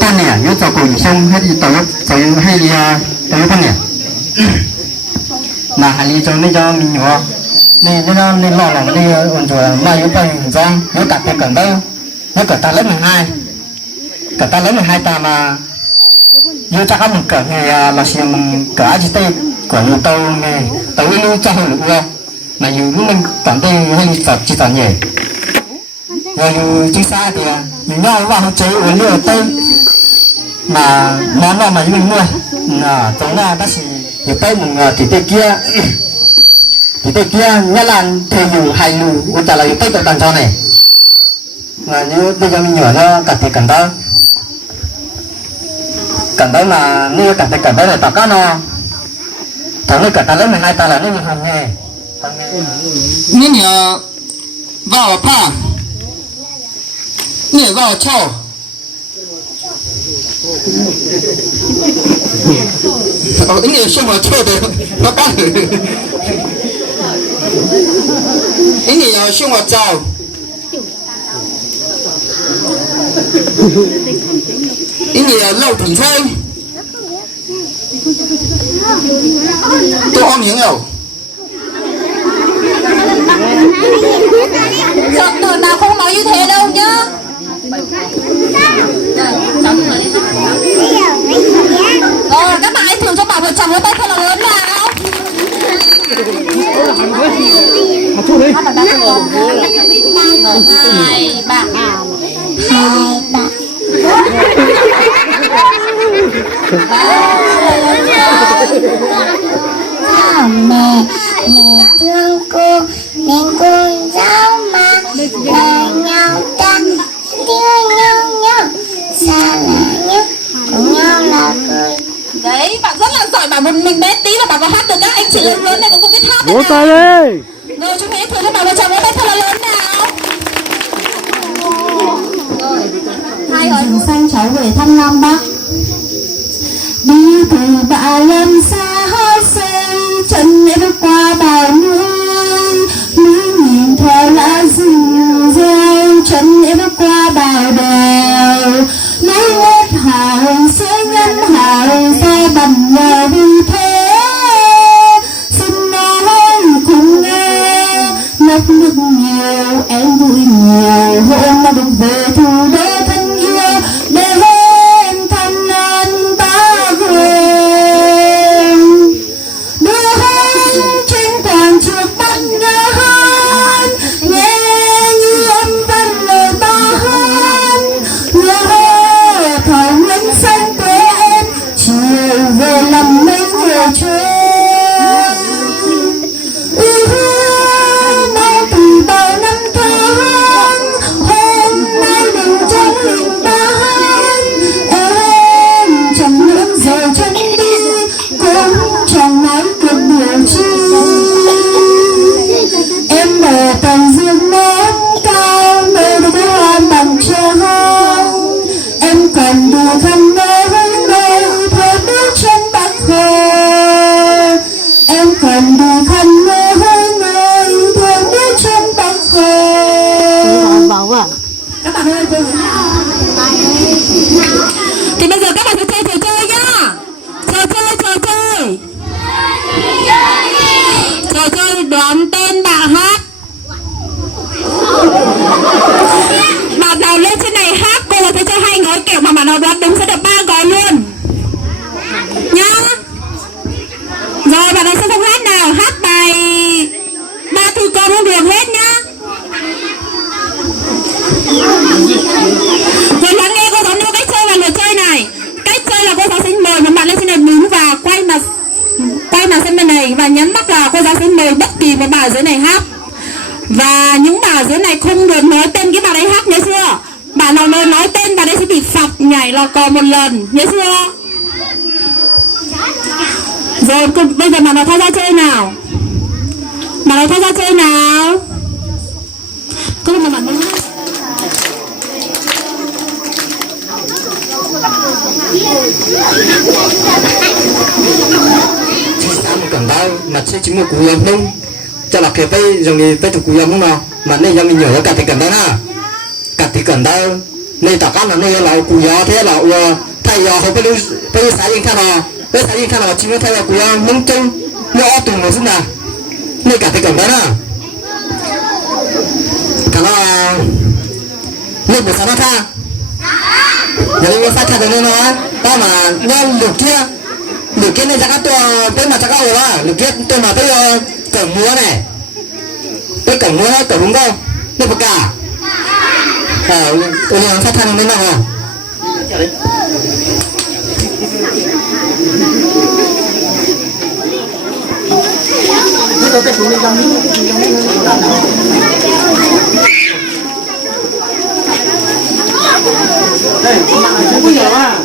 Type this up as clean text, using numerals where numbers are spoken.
ta nè nhớ cho cùng xong hết đi tàu hay đi tàu con nè mà hay đi cho nên cho mình nhỏ nên lo lòng nên ổn rồi mà yếu bao nhiêu giang nhớ cả tiền cần đâu nhớ cả ta lớp 12 cả ta lớp 12 ta mà nhớ chắc mình cả ngày là xem cả chỉ tay của nhiều tàu này tàu luôn cho hơn nữa mà nhiều lúc mình cảm thấy hay tập chỉ tập nhảy rồi chính xác thì mình nhau vào chơi uống nước tây mà món nào mà mình mua là tối nay ta chỉ nhiều tây mình thì tây kia nhớ là thêm nhiều hay nhiều trả lại tây tận cho này mà như bây giờ mình nhỏ nó cả thì cần đó là nuôi cả thì cần đó là tao cá no thằng nuôi cả ta lấy 12 ta là nuôi hàng nghề你要vào pa你vào chào你什么错的老板你要什么招你要老品菜都好名哦giọng tuổi nào không nói như thế đâu nhá. Rồi các bạn hãy thưởng cho bảo vợ chồng với tay thật là lớn nào. Hai ba mẹ thương cô nên cô giáo mà là nhau ta thương nhau xa lạ nhất cùng nhau là cười. Đấy, bạn rất là giỏi, bảo một mình bé tí mà bạn có hát được, các anh chị lớn lớn này cũng không biết hát. Vỗ tay đi. Rồi chúng hãy thử cho bảo vợ chồng với tay thật là lớn nào. Rồi, hai ơi. Xanh cháu về thăm Nam Bắc. Đi từ bạ lâm xa hót sen, chân em qua bào núi, núi nhìn theo lá rừng rơi, chân em qua bào đèo, núi ngất hải suối ngân hải xe bằng nhờ đi thế, xin nói cùng nghe ngập nước nhiều em vui nhiều hôm mà được về thủ đô thân yêu để em thân ơn ta về đưa hơn trên quảng trường bắn nhớ hơn nghe như âm văn lời ta hơn nhớ thảo nguyên xanh quê em chiều về làm mấy người chuyện bao từ bao năm tháng hôm nay đừng tránh hình tan em chẳng muốn giờ chân đi cũng chẳng nói được điều chi em ở tầng dương nến cao nơi được hoa bằng tre hồng em cần đủ khăn nơi nơi theo bước chân bắc hồ em cần đủ khăn nơi nơi theo bước chân bắc hồ. Các bạn ơi, thì bây giờ các bạn sẽ chơi trò chơi nhá. Trò chơi đoán tên bạn hát. Bạn nào lên trên này hát cô là sẽ cho 2 gói kẹo, mà bạn nào đoán đúng sẽ được 3 gói luôn nhá. Rồi bạn nào sẽ không hát nào, hát bài ba thư con không được hết nhá. Rồi lắng nghe cô giáo nêu cách chơi và luật chơi này. Cách chơi là cô giáo sẽ mời một bạn lên trên này đứng và quay mặt sang bên này và nhấn mắt vào. Cô giáo sẽ mời bất kỳ một bà ở dưới này hát, và những bà ở dưới này không được nói tên cái bà đấy hát, nhớ chưa? Bạn nào nói tên bà đấy sẽ bị phạt nhảy lò cò 1 lần, nhớ chưa? Rồi bây giờ bạn nào tham gia chơi nào? Bạn nào tham gia chơi nào? Có một bạn nữa. cần đó mà sẽ chỉ một cú yếm không cho là kẹp tay dùng đi tay chụp cú yếm không nào mà nên cho mình nhỏ cả thì cần đó na cả thì cần đó nên tất cả là nên là cụ gió thế là thầy gió không phải sáng yên khăn nào với sáng yên khăn nào chỉ muốn thầy là cụ gió mông chân mua tùng nó xuống nào nên cả cái cảnh đó nè cả nó nên buổi sáng nó tha giờ đi phát được nên nó ta mà nhân được kia nên chắc các tôi tới mà chắc các rồi á được kia tôi mà tới cổng múa này tới cổng múa cổng đúng không nên một cả tôi làm phát thanh nên nào đây, không có nhiều à.